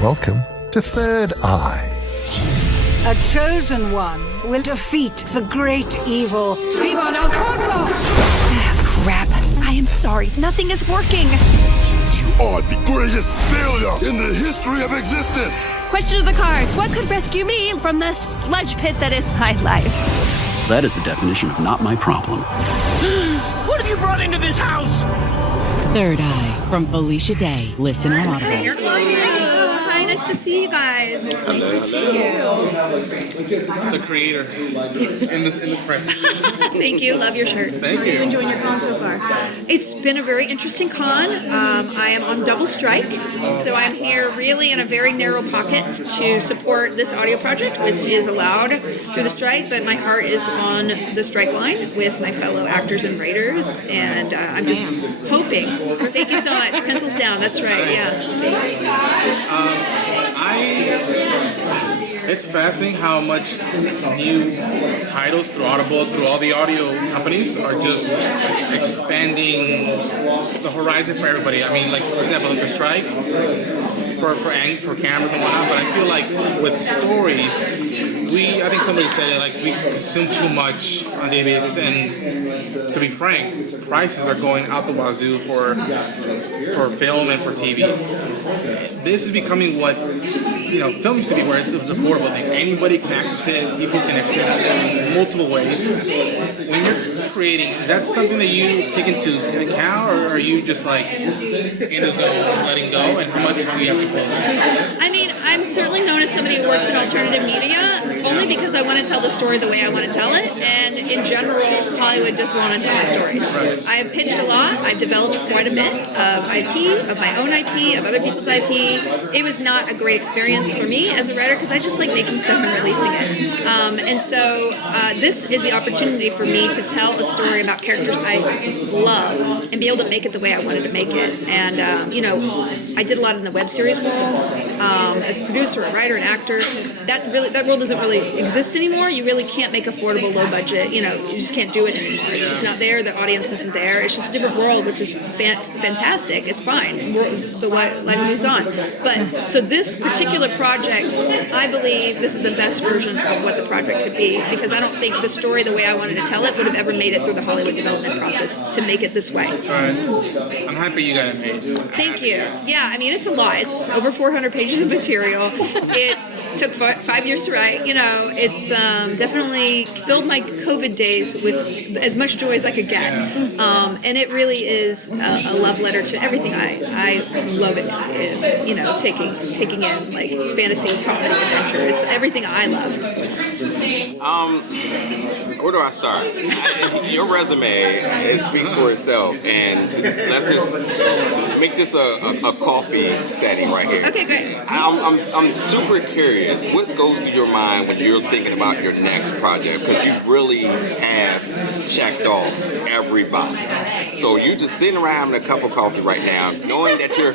welcome to Third Eye. A chosen one will defeat the great evil. Viva el Corvo! Crap. I am sorry. Nothing is working. You are the greatest failure in the history of existence. Question of the cards. What could rescue me from the sludge pit that is my life? That is the definition of not my problem. What have you brought into this house? Third Eye from Felicia Day. Listen on Audible. Hi, nice to see you guys. Nice to see you. The creator in the present. Thank you. Love your shirt. Thank How you. are you enjoying your con so far? It's been a very interesting con. I am on double strike, so I'm here really in a very narrow pocket to support this audio project, which is allowed through the strike, but my heart is on the strike line with my fellow actors and writers, and I'm just hoping. Thank you so much. Pencils down. That's right. Yeah. It's fascinating how much new titles through Audible, through all the audio companies, are just expanding the horizon for everybody. I mean, like, for example, like the strike for cameras and whatnot, but I feel like with stories, I think somebody said it, like, we consume too much on a daily basis, and to be frank, prices are going out the wazoo for film and for TV. This is becoming what, film used to be, where it was affordable thing. Anybody can access it, people can experience it in multiple ways. When you're creating, is that something that you take into account, or are you just like in the zone, letting go, and how much do you have to pay? I mean, I'm certainly known as somebody who works in alternative media, only because I want to tell the story the way I want to tell it, and in general, Hollywood doesn't want to tell my stories. Right. I have pitched a lot. I've developed quite a bit of IP, of my own IP, of other people's IP. It was not a great experience for me as a writer, because I just like making stuff and releasing it. And so this is the opportunity for me to tell a story about characters I love and be able to make it the way I wanted to make it. And, I did a lot in the web series world as a producer, a writer, an actor. That world doesn't really exist anymore. You really can't make affordable, low budget. You just can't do it anymore. It's just not there. The audience isn't there. It's just a different world, which is fantastic. It's fine. The life moves on. But so this particular project, I believe this is the best version of what the project could be, because I don't think the story, the way I wanted to tell it, would have ever made it through the Hollywood development process to make it this way. All right. I'm happy you got it made. Thank you. Yeah, I mean, it's a lot. It's over 400 pages of material. It took 5 years to write. It's definitely filled my COVID days with as much joy as I could get. And it really is a love letter to everything I love it. Taking in like fantasy, comedy, adventure. It's everything I love. Where do I start? Your resume, it speaks for itself, and let's just make this a coffee setting right here. Okay, great. I'm super curious. What goes through your mind when you're thinking about your next project? Because you really have checked off every box. So you're just sitting around having a cup of coffee right now, knowing that you're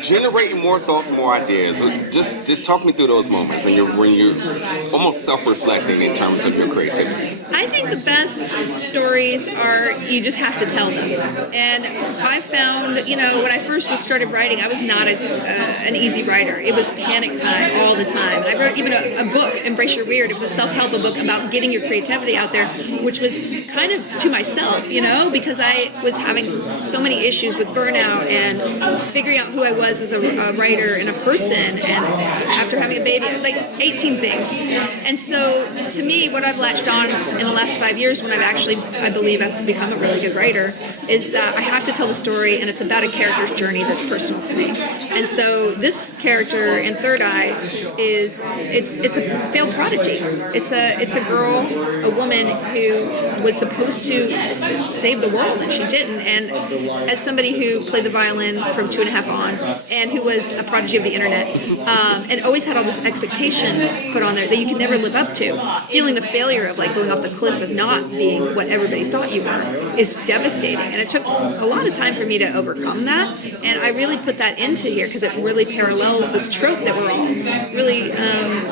generating more thoughts, more ideas. So just talk me through those moments when you're almost self-reflecting in terms of your creativity. I think the best stories are you just have to tell them. And I found, when I first started writing, I was not an easy writer. It was panic time all the time. I wrote even a book, Embrace Your Weird. It was a self-help book about getting your creativity out there, which was kind of to myself, because I was having so many issues with burnout and figuring out who I was as a writer and a person, and after having a baby, like 18 things. And so to me, what I've latched on in the last 5 years, when I believe I've become a really good writer, is that I have to tell the story, and it's about a character's journey that's personal to me. And so this character in Third Eye it's a failed prodigy. It's a girl, a woman who was supposed to save the world, and she didn't. And as somebody who played the violin from 2.5 on, and who was a prodigy of the internet, and always had all this expectation put on there that you can never live up to, feeling the failure of like going off the cliff of not being what everybody thought you were is devastating. And it took a lot of time for me to overcome that, and I really put that into here. here because it really parallels this trope that we're all really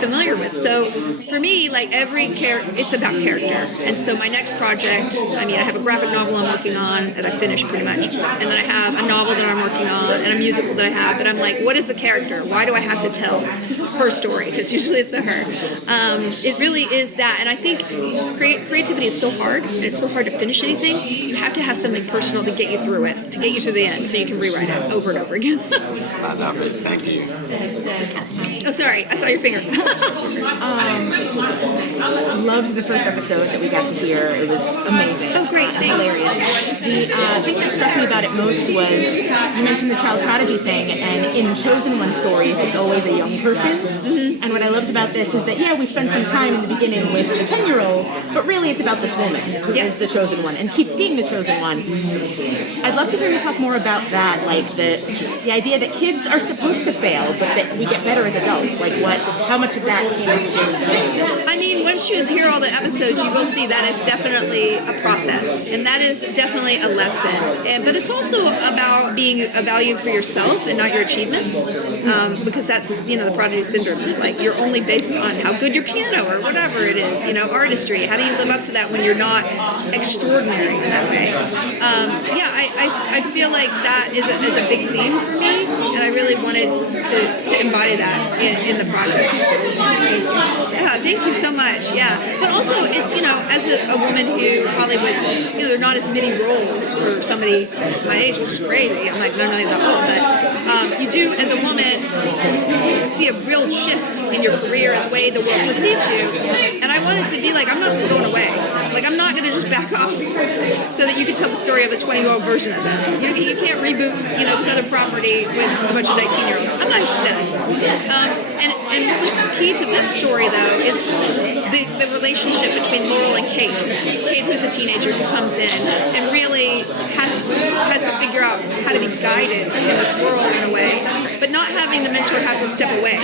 familiar with. So for me, like every character, it's about character. And so my next project, I mean, I have a graphic novel I'm working on that I finished pretty much, and then I have a novel that I'm working on and a musical that I have. But I'm like, what is the character? Why do I have to tell her story? Because usually it's a her. It really is that, and I think creativity is so hard, and it's so hard to finish anything. You have to have something personal to get you through it, to get you to the end, so you can rewrite it over and over again. I love it. Thank you. Oh, sorry, I saw your finger. Loved the first episode that we got to hear. It was amazing. Oh, great, thanks. Hilarious. The thing that struck me about it most was you mentioned the child prodigy thing, and in Chosen One stories, it's always a young person. Mm-hmm. And what I loved about this is that, we spend some time in the beginning with the 10-year-old, but really it's about this woman who is the chosen one and keeps being the chosen one. I'd love to hear you talk more about that, like the idea that kids are supposed to fail, but that we get better as adults. Like how much of that came into I mean, once you hear all the episodes, you will see that it's definitely a process, and that is definitely a lesson. But it's also about being a value for yourself and not your achievements, because that's, the prodigy syndrome is like you're only based on how good your piano or whatever it is, artistry. How do you live up to that when you're not extraordinary in that way? I feel like that is a big theme for me, and I really wanted to embody that in the project. Yeah, thank you so much. Yeah, but also it's as a woman who Hollywood, there are not as many roles for somebody my age, which is crazy. I'm like not really that old, but you do as a woman see a real shift in your career and the way the world perceives you. And I wanted to be like, I'm not going away. Like I'm not going to just back off so that you can tell the story of the 20-year-old version of this. You can't reboot this other property with a bunch of 19-year-olds. I'm not interested. And what was key to this story though is the relationship between Laurel and Kate. Kate, who's a teenager who comes in and really has to figure out how to be guided in this world in a way, but not having the mentor have to step away.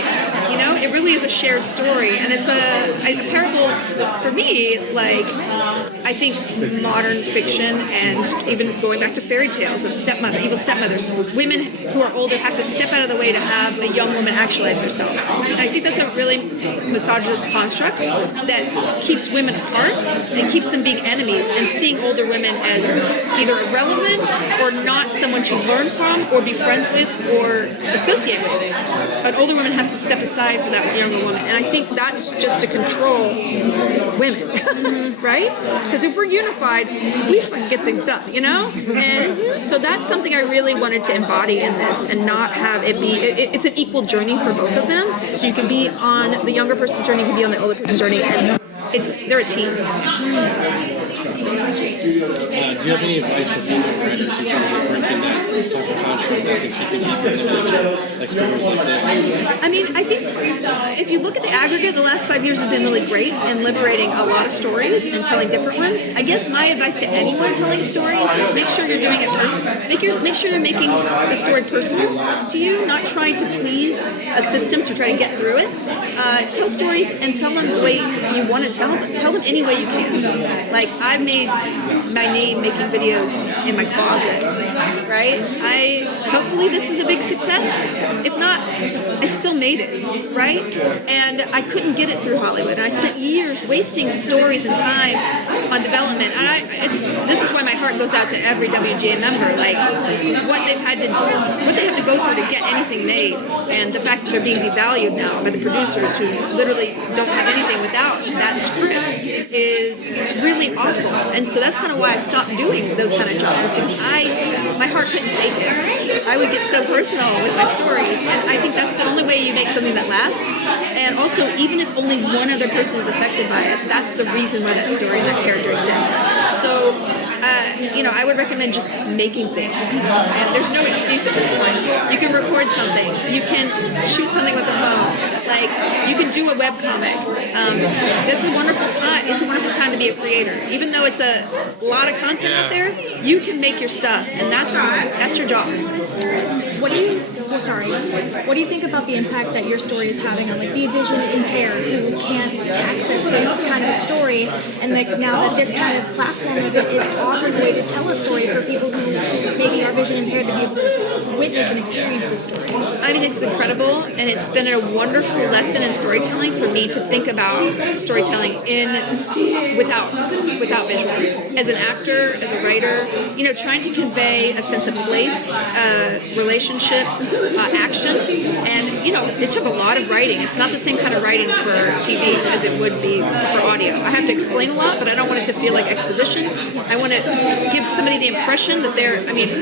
It really is a shared story, and it's a parable for me. Like I think modern fiction and even going back to fairy tales of evil stepmothers, women who are older have to step out of the way to have the young woman actualize herself. And I think that's a really misogynist construct that keeps women apart and keeps them being enemies and seeing older women as either irrelevant or not someone to learn from or be friends with or associate with. An older woman has to step aside for that younger woman, and I think that's just to control women, right? Because if we're unified, we fucking get things done, And so that's something I really wanted to embody in this and not have it be, it's an equal journey for both of them. So you can be on the younger person's journey, you can be on the older person's journey, and they're a team. Do you have any advice for female writers who try to break in that type of construct that can keep in experience like this? I mean, I think if you look at the aggregate, the last 5 years have been really great in liberating a lot of stories and telling different ones. I guess my advice to anyone telling stories is make sure you're doing it make sure you're making the story personal to you, not trying to please a system to try to get through it. Tell stories and tell them the way you want to tell them. Tell them any way you can. Like I've made my name making videos in my closet, right? Hopefully this is a big success. If not, I still made it, right? And I couldn't get it through Hollywood. And I spent years wasting stories and time on development. And this is why my heart goes out to every WGA member, like what they have to go through to get anything made, and the fact that they're being devalued now by the producers who literally don't have anything without that script is really awful. And so that's kind of why I stopped doing those kind of jobs, because my heart couldn't take it. I would get so personal with my stories, and I think that's the only way you make something that lasts. And also, even if only one other person is affected by it, that's the reason why that story and that character exists. So, I would recommend just making things. And there's no excuse at this point. You can record something. You can shoot something with a phone. Like, you can do a webcomic. It's a wonderful time. It's a wonderful time to be a creator. Even though it's a lot of content out there, you can make your stuff, and that's your job. What do you think about the impact that your story is having on the vision impaired who can't access this kind of story, and now that this kind of platform of it is offered a way to tell a story for people who maybe are vision impaired to be able to witness and experience this story? I mean, it's incredible, and it's been a wonderful lesson in storytelling for me to think about storytelling without visuals. As an actor, as a writer, trying to convey a sense of place, relationship, action, and it took a lot of writing. It's not the same kind of writing for TV as it would be for audio. I have to explain a lot, but I don't want it to feel like exposition. I want to give somebody the impression that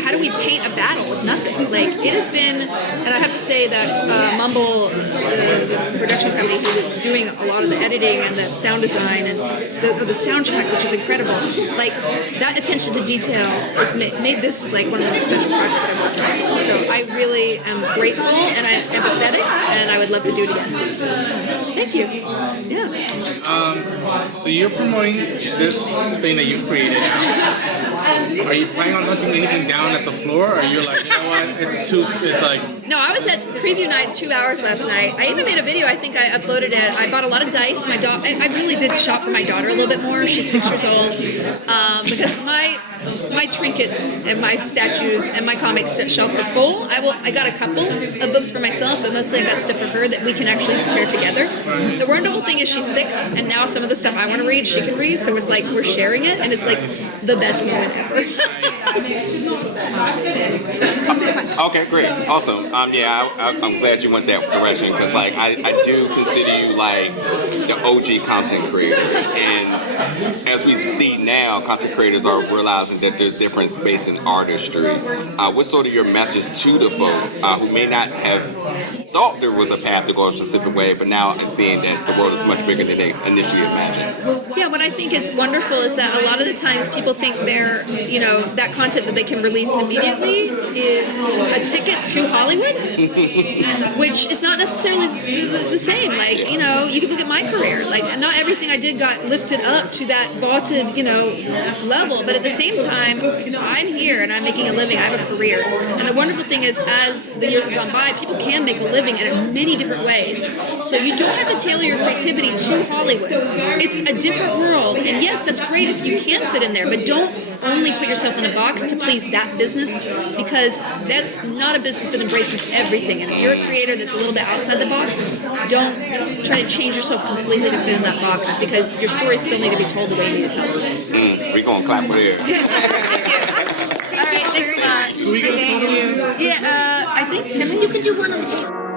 how do we paint a battle with nothing? Like, it has been, and I have to say that Mumble, the production company who was doing a lot of the editing and the sound design and the soundtrack, which is incredible, like, that attention to detail has made this like one of the most special projects that I've worked on. So I really am grateful and I'm empathetic, and I would love to do it again. Thank you. Yeah. So you're promoting this thing that you've created now. Are you planning on hunting anything down at the floor, or are you like, what, it's like... No, I was at preview night 2 hours last night. I even made a video, I think I uploaded it. I bought a lot of dice. I really did shop for my daughter a little bit more. She's 6 years old. Because my trinkets and my statues and my comics shelf are full. I got a couple of books for myself, but mostly I got stuff for her that we can actually share together. The wonderful thing is she's 6, and now some of the stuff I want to read, she can read, so it's like we're sharing it, and it's like the best moment ever. Okay, great, awesome. I'm glad you went that direction, because like I do consider you like the OG content creator, and as we see now, content creators are realizing that there's different space in artistry. What's sort of your message to the folks who may not have thought there was a path to go a specific way, but now it's seeing that the world is much bigger than they initially imagined? Yeah, what I think is wonderful is that a lot of the times people think they're, that content that they can release immediately is a ticket to Hollywood, which is not necessarily the same. Like, you can look at my career. Like, not everything I did got lifted up to that vaulted, level, but at the same time, I'm here and I'm making a living. I have a career. And the wonderful thing is, as the years have gone by, people can make a living in many different ways. So you don't have to tailor your creativity to Hollywood. It's a different world. And yes, that's great if you can fit in there, but don't only put yourself in a box to please that business, because that's not a business that embraces everything. And if you're a creator that's a little bit outside the box, don't try to change yourself completely to fit in that box, because your stories still need to be told the way you need to tell them. We're going to clap for it. Thank you. All right, thanks so much. Can we go to the Yeah, I think him and you can do one on the table.